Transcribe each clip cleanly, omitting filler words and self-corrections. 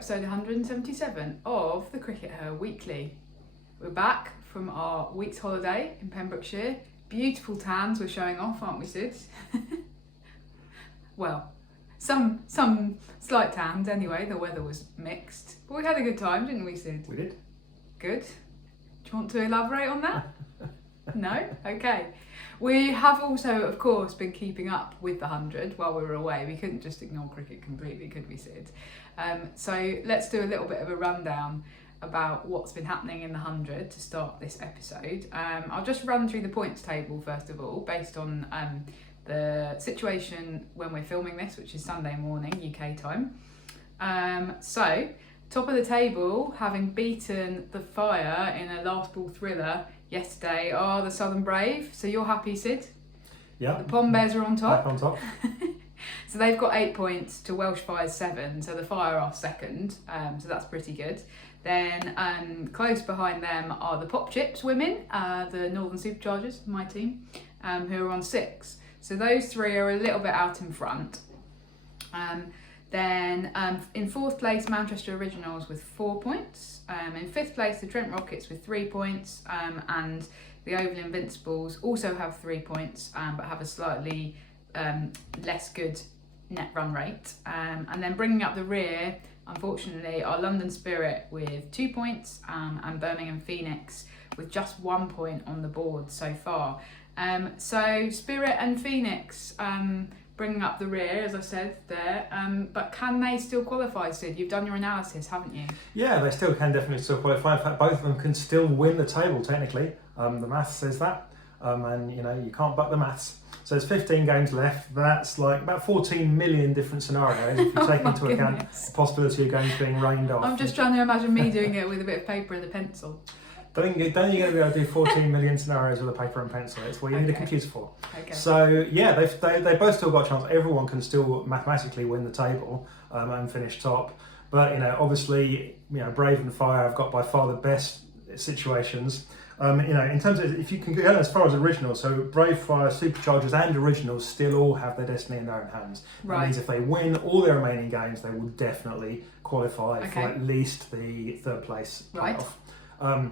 episode 177 of the CRICKETher Weekly. We're back from our week's holiday in Pembrokeshire. Beautiful tans we're showing off, aren't we, Sid? Well, some slight tans anyway, the weather was mixed. But we had a good time, didn't we, Sid? We did. Good. Do you want to elaborate on that? No? Okay. We have also, of course, been keeping up with the 100 while we were away. We couldn't just ignore cricket completely, could we, Sid? So let's do a little bit of a rundown about what's been happening in the 100 to start this episode. I'll just run through the points table first of all, based on the situation when we're filming this, which is Sunday morning, UK time. So, top of the table, having beaten the Fire in a last ball thriller yesterday, are the Southern Brave. So you're happy, Sid? Yeah. The Pom Bears are on top. Back on top. So they've got 8 points to Welsh Fire's 7, so the Fire are second, so that's pretty good. Then close behind them are the Pop Chips women, the Northern Superchargers, my team, who are on 6. So those three are a little bit out in front. Then in 4th place, Manchester Originals with 4 points. In 5th place, the Trent Rockets with 3 points. And the Oval Invincibles also have 3 points, but have a slightly less good net run rate. And then bringing up the rear, unfortunately, are London Spirit with 2 points and Birmingham Phoenix with just 1 point on the board so far. So Spirit and Phoenix bringing up the rear, as I said there, but can they still qualify, Sid? You've done your analysis, haven't you? Yeah, they still can definitely still qualify. In fact, both of them can still win the table technically. The maths says that, and you can't buck the maths. So there's 15 games left. That's like about 14 million different scenarios if you take into account the possibility of games being rained off. I'm just trying to imagine me doing it with a bit of paper and a pencil. Don't you going to be able to do 14 million scenarios with a paper and pencil? It's what you need a computer for. Okay. So yeah, they both still got a chance. Everyone can still mathematically win the table and finish top. But obviously, Brave and Fire have got by far the best situations. In terms of, if you can go as far as originals, so Brave, Fire, Superchargers and Originals still all have their destiny in their own hands. Right. That means if they win all their remaining games, they will definitely qualify for at least the 3rd place playoff. Right.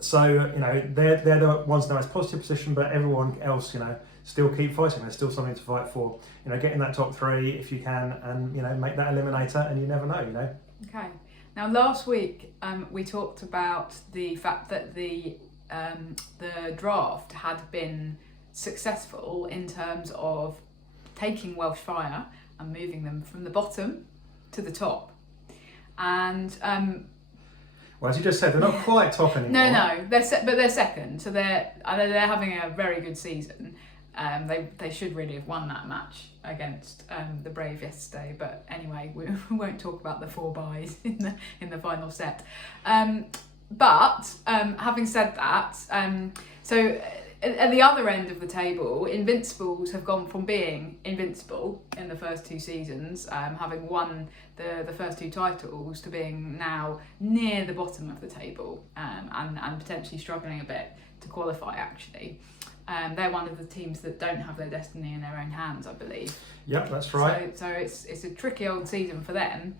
So they're the ones in the most positive position, but everyone else still keep fighting. There's still something to fight for. Get in that top 3 if you can, and make that eliminator, and you never know. Okay. Now last week we talked about the fact that the draft had been successful in terms of taking Welsh Fire and moving them from the bottom to the top, and well, as you just said, they're not quite top anymore. No, they're second, so they're having a very good season. They should really have won that match against the Brave yesterday, but anyway, we won't talk about the 4 byes in the final set. But having said that, so at the other end of the table, Invincibles have gone from being invincible in the first 2 seasons, having won the first 2 titles, to being now near the bottom of the table and potentially struggling a bit to qualify, actually. They're one of the teams that don't have their destiny in their own hands, I believe. Yep, that's right. So it's a tricky old season for them.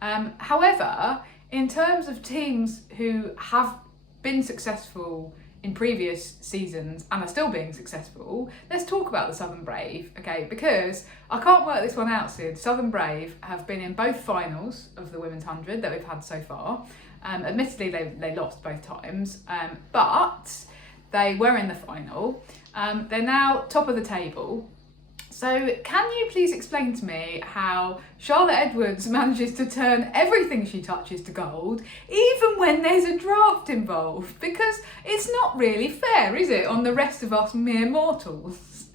However, in terms of teams who have been successful in previous seasons and are still being successful, let's talk about the Southern Brave, okay? Because I can't work this one out, Sid. Southern Brave have been in both finals of the Women's 100 that we've had so far. Admittedly, they lost both times, but they were in the final. They're now top of the table. So can you please explain to me how Charlotte Edwards manages to turn everything she touches to gold, even when there's a draft involved? Because it's not really fair, is it, on the rest of us mere mortals?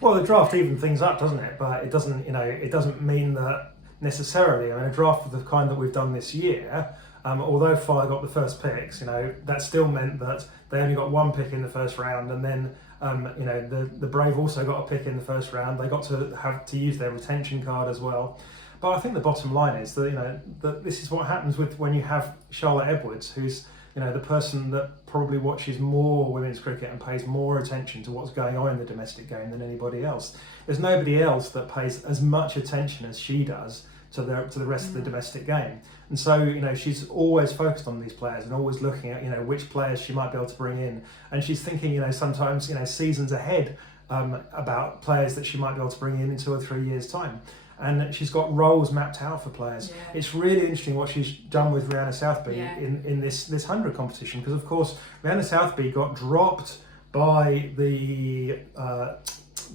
Well, the draft evens things up, doesn't it? But it doesn't, it doesn't mean that necessarily. I mean, a draft of the kind that we've done this year, although Fire got the first picks, that still meant that they only got 1 pick in the first round, and then the Brave also got a pick in the first round. They got to have to use their retention card as well. But I think the bottom line is that that this is what happens when you have Charlotte Edwards, who's the person that probably watches more women's cricket and pays more attention to what's going on in the domestic game than anybody else. There's nobody else that pays as much attention as she does to the rest of the domestic game. And so, she's always focused on these players and always looking at, which players she might be able to bring in. And she's thinking, sometimes, seasons ahead about players that she might be able to bring in 2 or 3 years' time. And she's got roles mapped out for players. Yeah. It's really interesting what she's done with Rihanna Southby in this 100 competition, because of course Rihanna Southby got dropped by the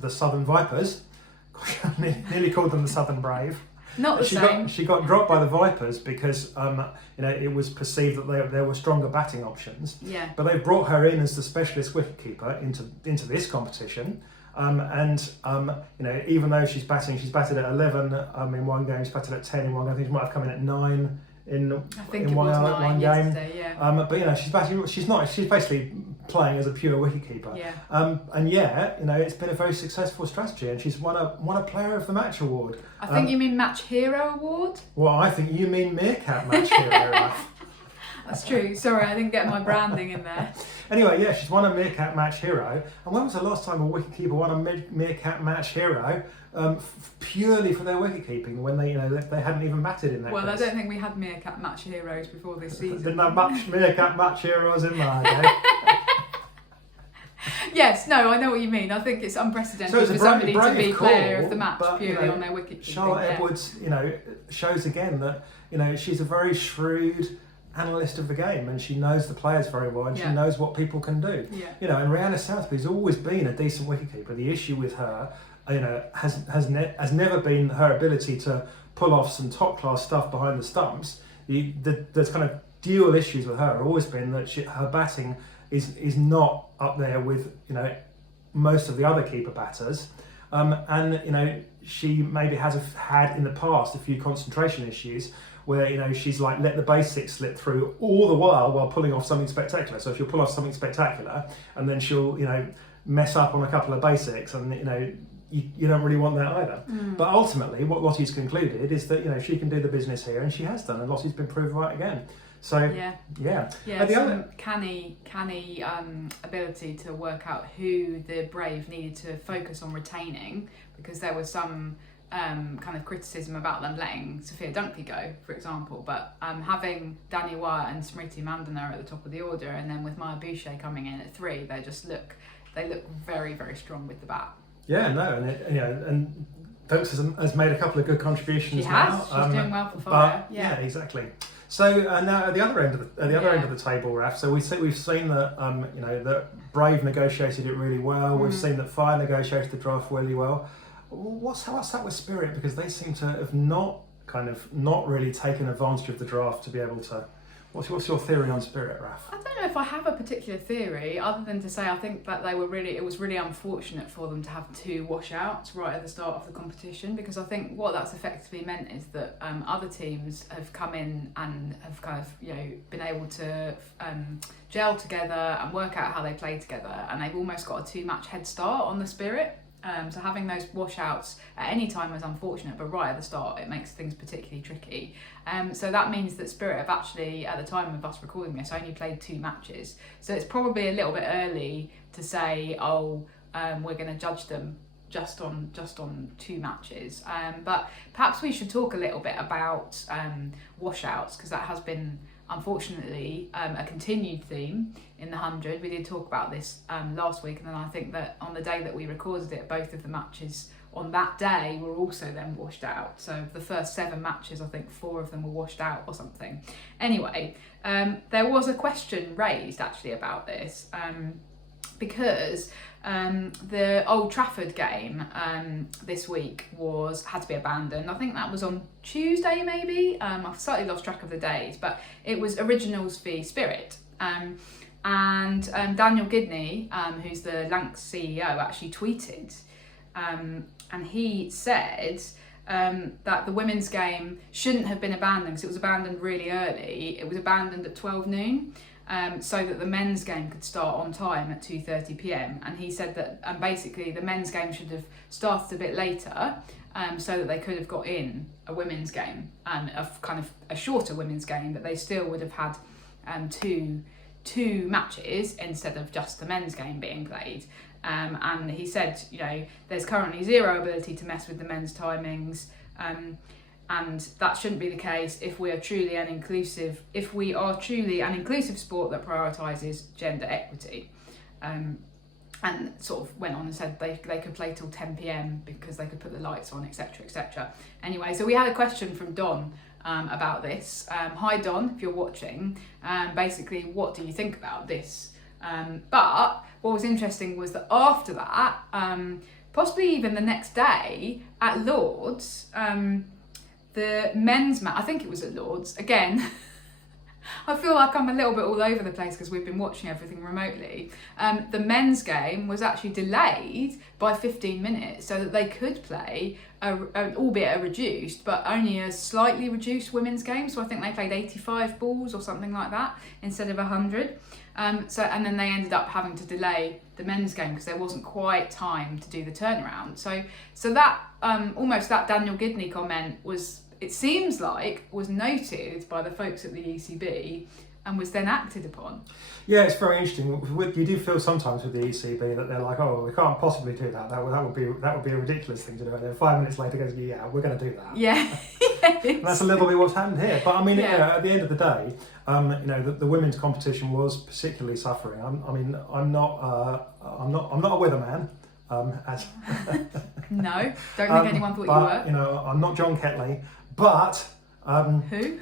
Southern Vipers. I nearly called them the Southern Brave. Not the same. She got dropped by the Vipers because it was perceived that there were stronger batting options. Yeah. But they brought her in as the specialist wicketkeeper into this competition. Even though she's batted at 11 in one game, she's batted at 10 in one game. I think she might have come in at 9 in one game. Yeah. But she's basically playing as a pure wicketkeeper. Yeah. It's been a very successful strategy, and she's won a Player of the Match award. I think you mean Match Hero award. Well, I think you mean Meerkat Match Hero. That's true. Sorry, I didn't get my branding in there. Anyway, she's won a Meerkat Match Hero. And when was the last time a wicketkeeper won a Meerkat Match Hero purely for their wicketkeeping, when they hadn't even batted in that Well, case? I don't think we had Meerkat Match Heroes before this season. Didn't have much Meerkat Match Heroes in my day. Yes, no, I know what you mean. I think it's unprecedented for somebody to be player of the match purely on their wicketkeeping. Charlotte Edwards, shows again that she's a very shrewd analyst of the game, and she knows the players very well, and she knows what people can do. Yeah. And Rihanna Southby's always been a decent wicketkeeper. The issue with her, has never been her ability to pull off some top class stuff behind the stumps. There's kind of dual issues with her. Have always been that her batting is not up there with most of the other keeper batters, and she maybe has had in the past a few concentration issues where she's like let the basics slip through all the while pulling off something spectacular. So she'll pull off something spectacular and then she'll mess up on a couple of basics, and you don't really want that either. But ultimately what Lottie's concluded is that she can do the business here, and she has done, and Lottie's been proved right again. So some canny ability to work out who the Brave needed to focus on retaining, because there was some kind of criticism about them letting Sophia Dunkley go, for example, but having Dani Wire and Smriti Mandana at the top of the order, and then with Maya Boucher coming in at 3, they look very, very strong with the bat. Yeah, no, and Dunks has made a couple of good contributions. She's doing well for Fire. Yeah, exactly. So now at the other end of the table, Raf. So we've seen that that Brave negotiated it really well. We've seen that Fire negotiated the draft really well. What's that with Spirit? Because they seem to have not really taken advantage of the draft to be able to. What's your theory on Spirit, Raf? I don't know if I have a particular theory, other than to say I think that it was really unfortunate for them to have 2 washouts right at the start of the competition, because I think what that's effectively meant is that other teams have come in and have kind of been able to gel together and work out how they play together, and they've almost got a 2-match head start on the Spirit. So having those washouts at any time is unfortunate, but right at the start it makes things particularly tricky. So that means that Spirit have actually, at the time of us recording this, only played 2 matches. So it's probably a little bit early to say, we're going to judge them just on 2 matches. But perhaps we should talk a little bit about washouts, because that has been, unfortunately, a continued theme in the 100. We did talk about this last week, and then I think that on the day that we recorded it, both of the matches on that day were also then washed out. So the first 7 matches, I think 4 of them were washed out or something. Anyway, there was a question raised actually about this, because the Old Trafford game this week had to be abandoned. I think that was on Tuesday maybe. I've slightly lost track of the days, but it was Originals v Spirit. And Daniel Gidney, who's the Lancs CEO, actually tweeted, and he said that the women's game shouldn't have been abandoned because it was abandoned really early. It was abandoned at 12 noon. So that the men's game could start on time at 2:30 p.m. And he said that basically the men's game should have started a bit later, so that they could have got in a women's game, and a shorter women's game, but they still would have had two matches instead of just the men's game being played. And he said, there's currently 0 ability to mess with the men's timings. and that shouldn't be the case if we are truly an inclusive sport that prioritises gender equity. And sort of went on and said they could play till 10 p.m. because they could put the lights on, etc., etc. Anyway, so we had a question from Don about this. Hi Don, if you're watching. Basically, what do you think about this? But what was interesting was that after that, possibly even the next day at Lord's, the men's match, I think it was at Lord's, again, I feel like I'm a little bit all over the place because we've been watching everything remotely. The men's game was actually delayed by 15 minutes so that they could play, albeit a reduced, but only a slightly reduced women's game. So I think they played 85 balls or something like that instead of 100. And then they ended up having to delay the men's game because there wasn't quite time to do the turnaround. So that almost that Daniel Gidney comment was, it seems like, was noted by the folks at the ECB and was then acted upon. Yeah, it's very interesting. You do feel sometimes with the ECB that they're like, oh, we can't possibly do that. That would be a ridiculous thing to do. And then 5 minutes later goes, yeah, we're going to do that. Yeah. And that's a little bit what's happened here. But I mean, at the end of the day, the women's competition was particularly suffering. I'm not a weatherman. No, don't think anyone thought you were. I'm not John Ketley, but who?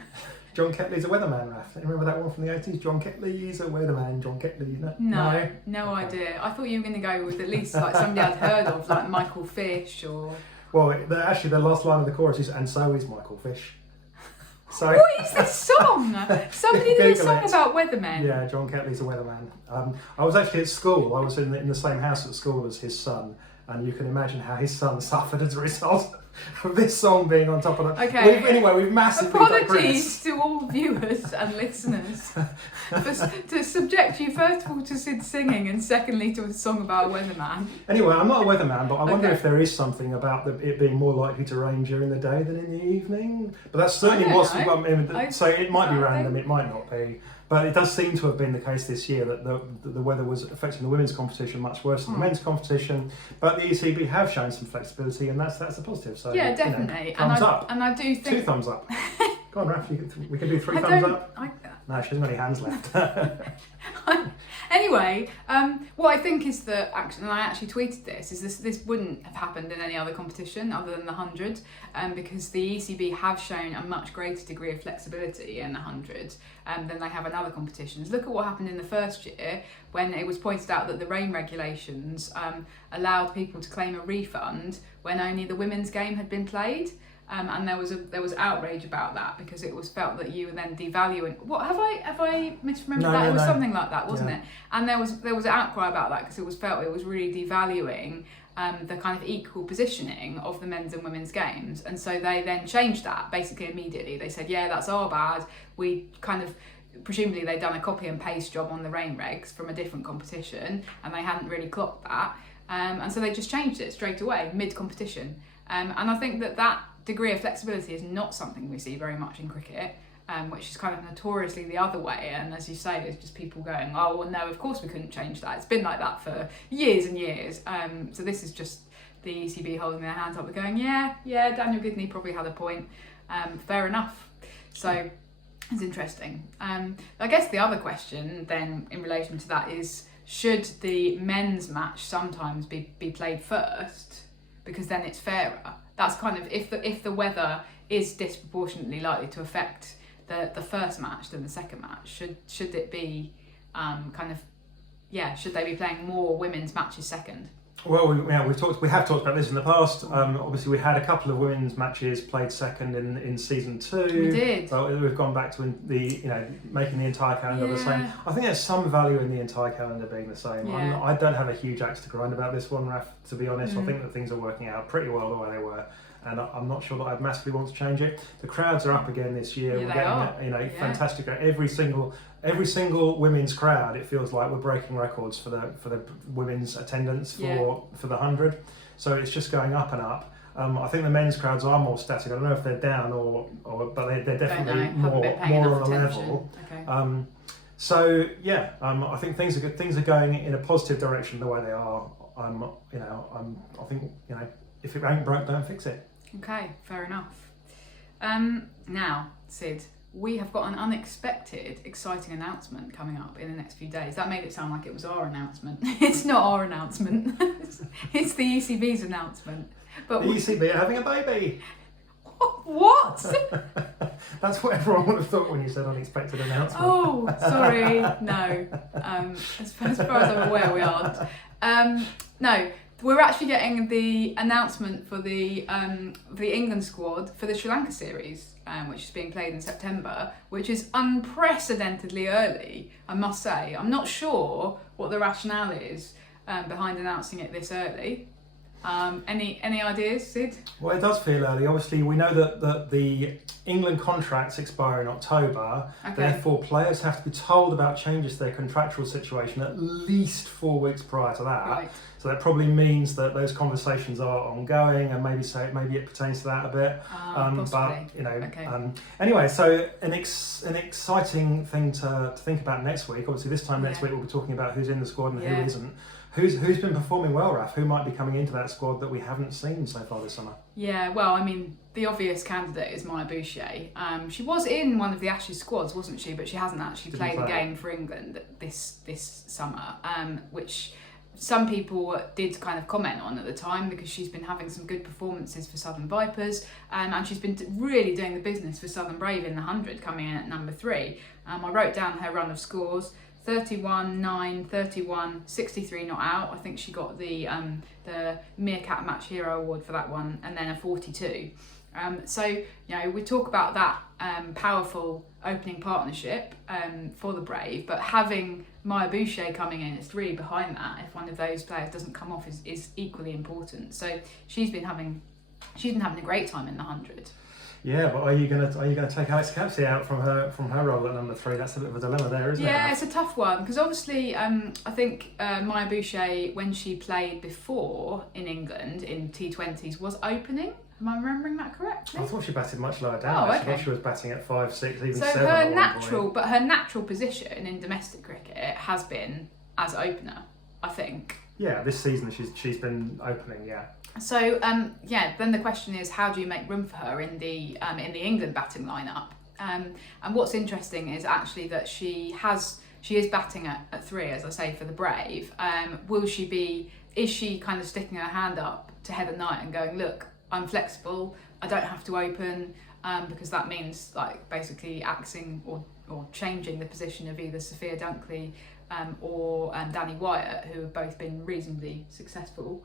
John Ketley's a weatherman, Raf. You remember that one from the 80s? John Ketley's a weatherman. John Ketley, No idea. I thought you were going to go with at least like somebody I'd heard of, like Michael Fish or. Well, actually, the last line of the chorus is, and so is Michael Fish. So, what is this song? Somebody did a song about weathermen. Yeah, John Ketley's a weatherman. I was actually at school. I was in the same house at school as his son, and you can imagine how his son suffered as a result of this song being on top of that. Okay. We've massively Apologies to all viewers and listeners to subject you first of all to Sid singing and secondly to a song about a weatherman. Anyway, I'm not a weatherman, but I wonder if there is something about it being more likely to rain during the day than in the evening. But that's certainly so it might be random, it might not be. But it does seem to have been the case this year that the weather was affecting the women's competition much worse than the men's competition. But the ECB have shown some flexibility, and that's a positive. So yeah, definitely. Thumbs up. And I do think 2 thumbs up. Go on, Raf. We can do 3 thumbs up. No, she hasn't got any hands left. Anyway, what I think is that, and I actually tweeted this, is this wouldn't have happened in any other competition other than the 100, because the ECB have shown a much greater degree of flexibility in the 100 than they have in other competitions. Look at what happened in the first year when it was pointed out that the rain regulations allowed people to claim a refund when only the women's game had been played. And there was outrage about that because it was felt that you were then devaluing. What have I misremembered that? It was something like that, wasn't it? And there was outcry about that because it was felt it was really devaluing the kind of equal positioning of the men's and women's games. And so they then changed that basically immediately. They said, yeah, that's our bad. We kind of, presumably they'd done a copy and paste job on the rain regs from a different competition and they hadn't really clocked that. And so they just changed it straight away mid-competition. And I think that degree of flexibility is not something we see very much in cricket, which is kind of notoriously the other way. And as you say, it's just people going, oh, well, no, of course we couldn't change that. It's been like that for years and years. So this is just the ECB holding their hands up and going, yeah, Daniel Gidney probably had a point. Fair enough. So it's interesting. I guess the other question then in relation to that is, should the men's match sometimes be played first? Because then it's fairer. That's kind of, if the weather is disproportionately likely to affect the first match than the second match, should it be should they be playing more women's matches second? Well, we have talked about this in the past. Obviously, we had a couple of women's matches played second in season 2. We did. So we've gone back to making the entire calendar the same. I think there's some value in the entire calendar being the same. Yeah. I don't have a huge axe to grind about this one, Raf. To be honest, I think that things are working out pretty well the way they were, and I'm not sure that I'd massively want to change it. The crowds are up again this year. Yeah, we're getting fantastic. Every single women's crowd, it feels like we're breaking records for the women's attendance for the 100. So it's just going up and up. I think the men's crowds are more static. I don't know if they're down but they're definitely more on the level. Okay. I think things are good. Things are going in a positive direction the way they are. I think if it ain't broke, don't fix it. Okay, fair enough. Now, Sid, we have got an unexpected, exciting announcement coming up in the next few days. That made it sound like it was our announcement. It's not our announcement. It's the ECB's announcement. But The ECB are having a baby. What? That's what everyone would have thought when you said unexpected announcement. Oh, sorry. No. As far as I'm aware, we aren't. No, we're actually getting the announcement for the England squad for the Sri Lanka series, which is being played in September, which is unprecedentedly early, I must say. I'm not sure what the rationale is behind announcing it this early. Any ideas, Sid? Well, it does feel early. Obviously, we know that the England contracts expire in October. Okay. Therefore, players have to be told about changes to their contractual situation at least 4 weeks prior to that. Right. So that probably means that those conversations are ongoing, and maybe it pertains to that a bit. Possibly. But Okay. Anyway, so an exciting thing to think about next week. Obviously, this time next week we'll be talking about who's in the squad and who isn't. Who's been performing well, Raf? Who might be coming into that squad that we haven't seen so far this summer? Yeah, well, I mean, the obvious candidate is Maya Boucher. She was in one of the Ashes squads, wasn't she? But she hasn't actually played a game for England this summer, which some people did kind of comment on at the time because she's been having some good performances for Southern Vipers, and she's been really doing the business for Southern Brave in the 100, coming in at number 3. I wrote down her run of scores. 31, 9, 31, 63 not out. I think she got the Meerkat Match Hero Award for that one, and then a 42. So, we talk about that powerful opening partnership for the Brave, but having Maya Boucher coming in at 3 behind that, if one of those players doesn't come off, is equally important. So she's been having a great time in the 100. Yeah, but are you gonna take Alex Capsey out from her role at number 3? That's a bit of a dilemma there, isn't it? Yeah, it's a tough one because obviously I think Maya Boucher, when she played before in England in T20s, was opening. Am I remembering that correctly? I thought she batted much lower down. Oh, I okay. thought she was batting at 5, 6, even so 7. her natural position in domestic cricket has been as opener, I think. Yeah, this season she's been opening. Yeah. So then the question is, how do you make room for her in the England batting lineup? And what's interesting is actually that she is batting at 3, as I say, for the Brave. Is she kind of sticking her hand up to Heather Knight and going, look, I'm flexible, I don't have to open, because that means like basically axing or changing the position of either Sophia Dunkley or Danny Wyatt, who have both been reasonably successful.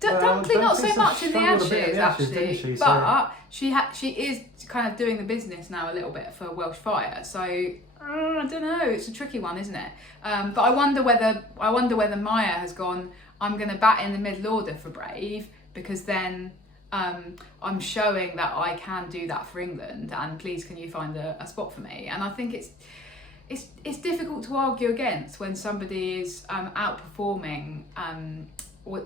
Dunkley not so much in the Ashes, actually, but she is kind of doing the business now a little bit for Welsh Fire. So I don't know, it's a tricky one, isn't it? But I wonder whether Maya has gone, I'm going to bat in the middle order for Brave, because then I'm showing that I can do that for England, and please can you find a spot for me? And I think it's difficult to argue against when somebody is outperforming.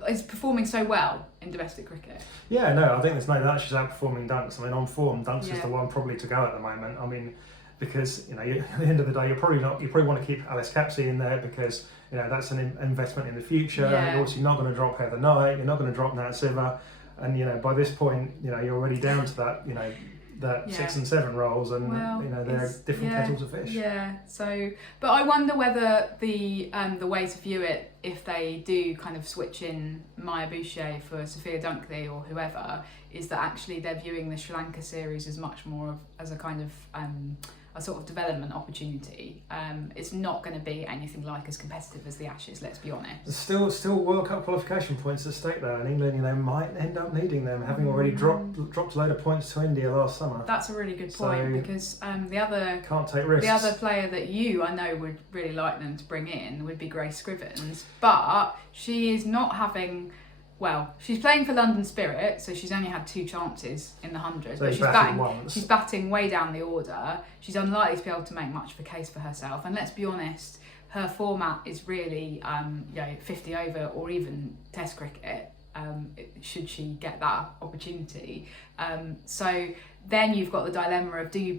Is performing so well in domestic cricket. Yeah, no, I think there's no doubt she's outperforming Dunks. I mean, on form, Dunks is the one probably to go at the moment. I mean, because at the end of the day, you probably want to keep Alice Capsey in there because that's an investment in the future. Yeah. You're obviously not going to drop Heather Knight. You're not going to drop Nat Siva, and by this point, you're already down to that 6 and 7 roles, and they're different kettles of fish. Yeah. So, but I wonder whether the way to view it, if they do kind of switch in Maya Boucher for Sophia Dunkley or whoever, is that actually they're viewing the Sri Lanka series as much more as a kind of a sort of development opportunity. It's not going to be anything like as competitive as the Ashes, let's be honest. There's still World Cup qualification points at stake there, and England, might end up needing them, having already dropped a load of points to India last summer. That's a really good point, because the other can't take risks. The other player that I know would really like them to bring in would be Grace Scrivens, but she is not having. Well, she's playing for London Spirit, so she's only had 2 chances in the 100s, so but she's batting way down the order. She's unlikely to be able to make much of a case for herself, and let's be honest, her format is really 50 over or even Test cricket, should she get that opportunity. So then you've got the dilemma of do you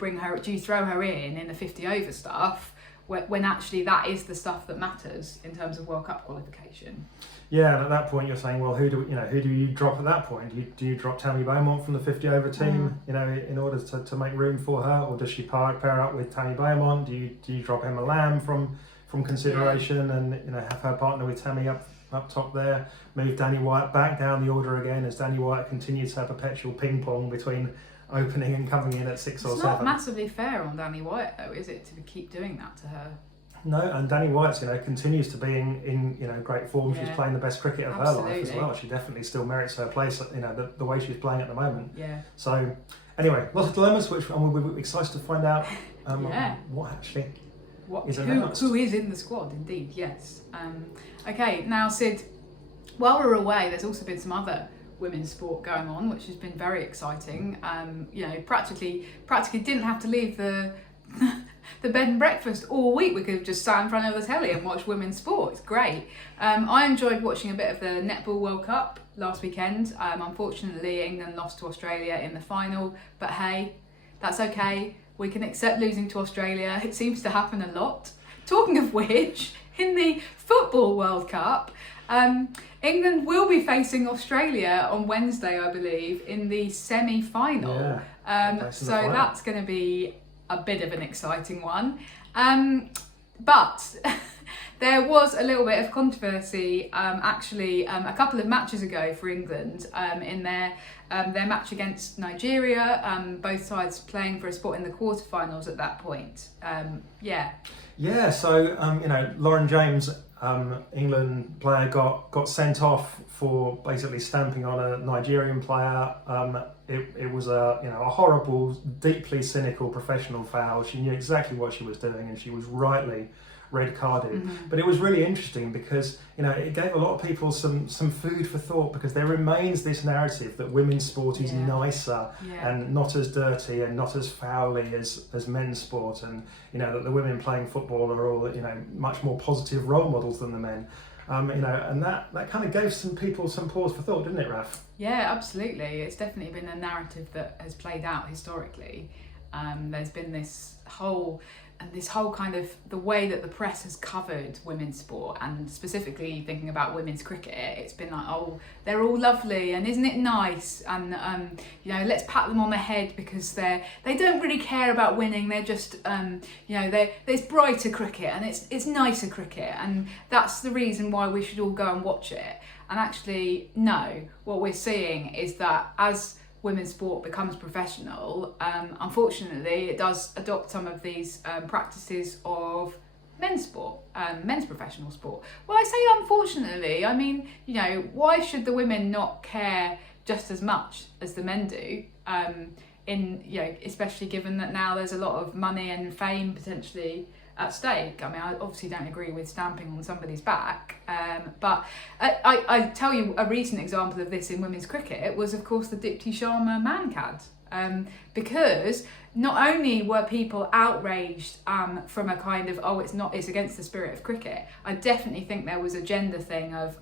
throw her in the 50 over stuff, when actually that is the stuff that matters in terms of World Cup qualification. Yeah, and at that point you're saying, well, who do you drop at that point? Do you drop Tammy Beaumont from the 50 over team, in order to make room for her, or does she pair up with Tammy Beaumont? Do you drop Emma Lamb from consideration and have her partner with Tammy up top there? Move Danny Wyatt back down the order again as Danny Wyatt continues her perpetual ping pong between opening and coming in at 6 or 7. It's not massively fair on Danny Wyatt though, is it, to keep doing that to her? No, and Danny Wyatt, continues to be in great form. She's playing the best cricket of her life as well. She definitely still merits her place. The way she's playing at the moment. Yeah. So, anyway, lots of dilemmas, which we'll be excited to find out what actually is announced. Who is in the squad? Indeed, yes. Okay, now Sid, while we're away, there's also been some other women's sport going on, which has been very exciting. Practically didn't have to leave the the bed and breakfast all week. We could have just sat in front of the telly and watched women's sport. It's great. I enjoyed watching a bit of the Netball World Cup last weekend. Unfortunately, England lost to Australia in the final, but hey, that's okay. We can accept losing to Australia. It seems to happen a lot. Talking of which, in the Football World Cup, England will be facing Australia on Wednesday, I believe, in the semi-final. So that's going to be a bit of an exciting one. But there was a little bit of controversy a couple of matches ago for England in their match against Nigeria, both sides playing for a spot in the quarterfinals at that point. So Lauren James, England player, got sent off for basically stamping on a Nigerian player. It was a horrible, deeply cynical professional foul. She knew exactly what she was doing, and she was rightly red carded. But it was really interesting because it gave a lot of people some food for thought, because there remains this narrative that women's sport is nicer and not as dirty and not as foully as men's sport, and that the women playing football are all much more positive role models than the men. And that kind of gave some people some pause for thought, didn't it, Raf? Yeah, absolutely. It's definitely been a narrative that has played out historically. There's been this whole kind of the way that the press has covered women's sport, and specifically thinking about women's cricket. It's been like, oh, they're all lovely, and isn't it nice? And let's pat them on the head because they don't really care about winning. They're just there's brighter cricket and it's nicer cricket, and that's the reason why we should all go and watch it. And actually, no, what we're seeing is that as women's sport becomes professional, unfortunately it does adopt some of these practices of men's sport, men's professional sport. Well, I say unfortunately, I mean, why should the women not care just as much as the men do? Especially given that now there's a lot of money and fame potentially at stake. I mean, I obviously don't agree with stamping on somebody's back, but I tell you a recent example of this in women's cricket was, of course, the Dipti Sharma mancad, because not only were people outraged from a kind of, it's against the spirit of cricket. I definitely think there was a gender thing of,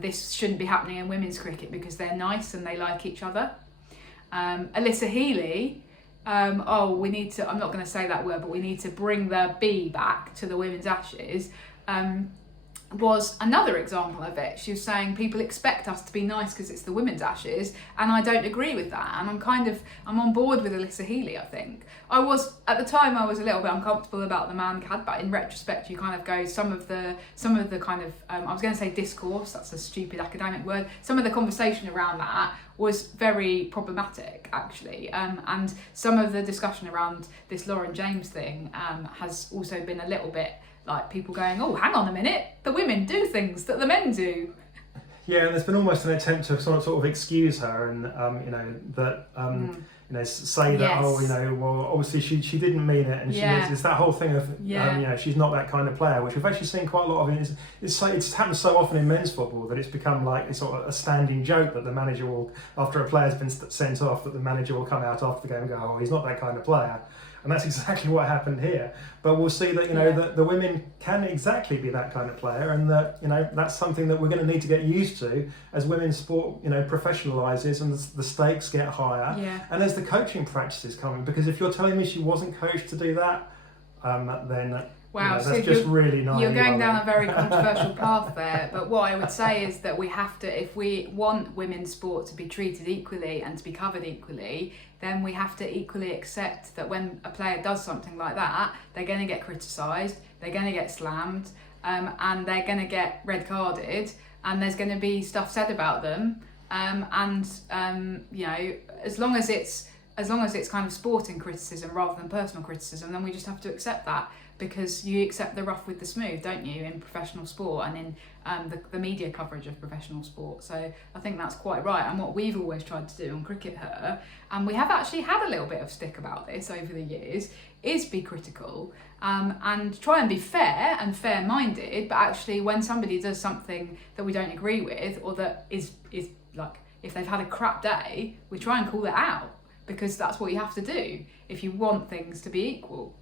this shouldn't be happening in women's cricket because they're nice and they like each other. Alyssa Healy, I'm not going to say that word, but we need to bring the B back to the women's Ashes, was another example of it. She was saying people expect us to be nice because it's the women's Ashes, and I don't agree with that. And I'm on board with Alyssa Healy, I think. At the time I was a little bit uncomfortable about the mancad, but in retrospect you kind of go, some of the kind of, I was going to say discourse, that's a stupid academic word, some of the conversation around that was very problematic, actually. And some of the discussion around this Lauren James thing has also been a little bit like people going, oh, hang on a minute, the women do things that the men do. Yeah, and there's been almost an attempt to sort of excuse her and, say that, well, obviously she didn't mean it, and it's that whole thing of, she's not that kind of player, which we've actually seen quite a lot of. It's happened so often in men's football that it's become like it's sort of a standing joke that the manager will, after a player's been sent off, that the manager will come out after the game and go, oh, he's not that kind of player. And that's exactly what happened here. But we'll see that, that the women can exactly be that kind of player, and that, that's something that we're going to need to get used to as women's sport, professionalises and the stakes get higher. Yeah. And as the coaching practices coming, because if you're telling me she wasn't coached to do that, then Wow, that's so just really naive. you're going I down a think. very controversial path there. But what I would say is that we have to, if we want women's sport to be treated equally and to be covered equally, then we have to equally accept that when a player does something like that, they're going to get criticised, they're going to get slammed, and they're going to get red carded, and there's going to be stuff said about them. You know, as long as it's kind of sporting criticism rather than personal criticism, then we just have to accept that, because you accept the rough with the smooth, don't you, in professional sport and in the media coverage of professional sport. So I think that's quite right, and what we've always tried to do on CRICKETher, and we have actually had a little bit of stick about this over the years, is be critical and try and be fair and fair-minded, but actually when somebody does something that we don't agree with, or that is like, if they've had a crap day, we try and call it out, because that's what you have to do if you want things to be equal.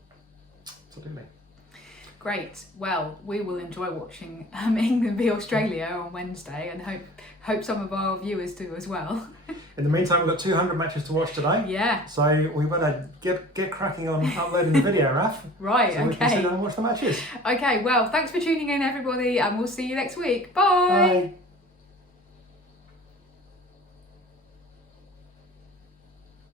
Absolutely. Great. Well, we will enjoy watching England v Australia on Wednesday, and hope some of our viewers do as well. In the meantime, we've got 200 matches to watch today. Yeah. So we better get cracking on uploading the video, Raf. Right, so we can sit down and watch the matches. Okay, well, thanks for tuning in, everybody, and we'll see you next week. Bye. Bye.